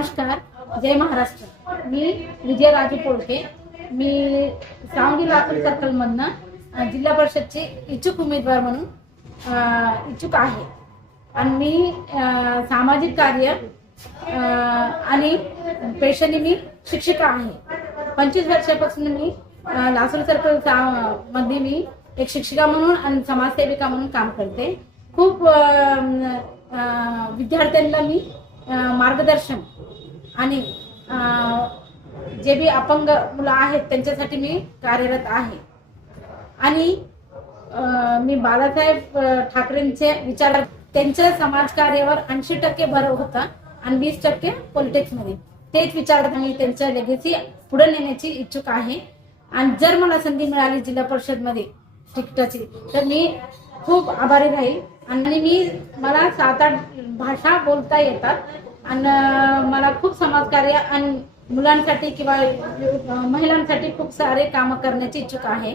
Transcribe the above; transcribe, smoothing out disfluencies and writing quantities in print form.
नमस्कार, जय महाराष्ट्र। मी विजय राजू पोळके, मी सांगली लातूर सर्कल मधनं जिल्हा परिषदची इच्छुक उमेदवार म्हणून इच्छुक आहे आणि मी सामाजिक कार्य आणि पेशाने मी शिक्षिका आहे। 25 वर्षापासून मी लातूर सर्कल मध्ये मी एक शिक्षिका म्हणून आणि समाजसेविका म्हणून काम करते। खूप विद्यार्थ्यांना मी मार्गदर्शन आणि जे भी अपंग मुलं आहेत त्यांच्यासाठी मी कार्यरत आहे। आणि मी बाळासाहेब ठाकरेंचे विचार, त्यांच्या समाजकार्यावर 80% भर होता आणि 20% पॉलिटिक्स मध्ये। तेच विचार मी त्यांच्या लेगेसी पुढे नेण्याची इच्छुक आहे। आणि जर मला संधी मिळाली जिल्हा परिषद मध्ये तिकिटाची तर मी खूप आभारी राहील। आणि मला 7-8 भाषा बोलता येतात आणि मला खूप समाजकार्य आणि मुलांसाठी किंवा महिलांसाठी खूप सारे काम करण्याची इच्छुक आहे।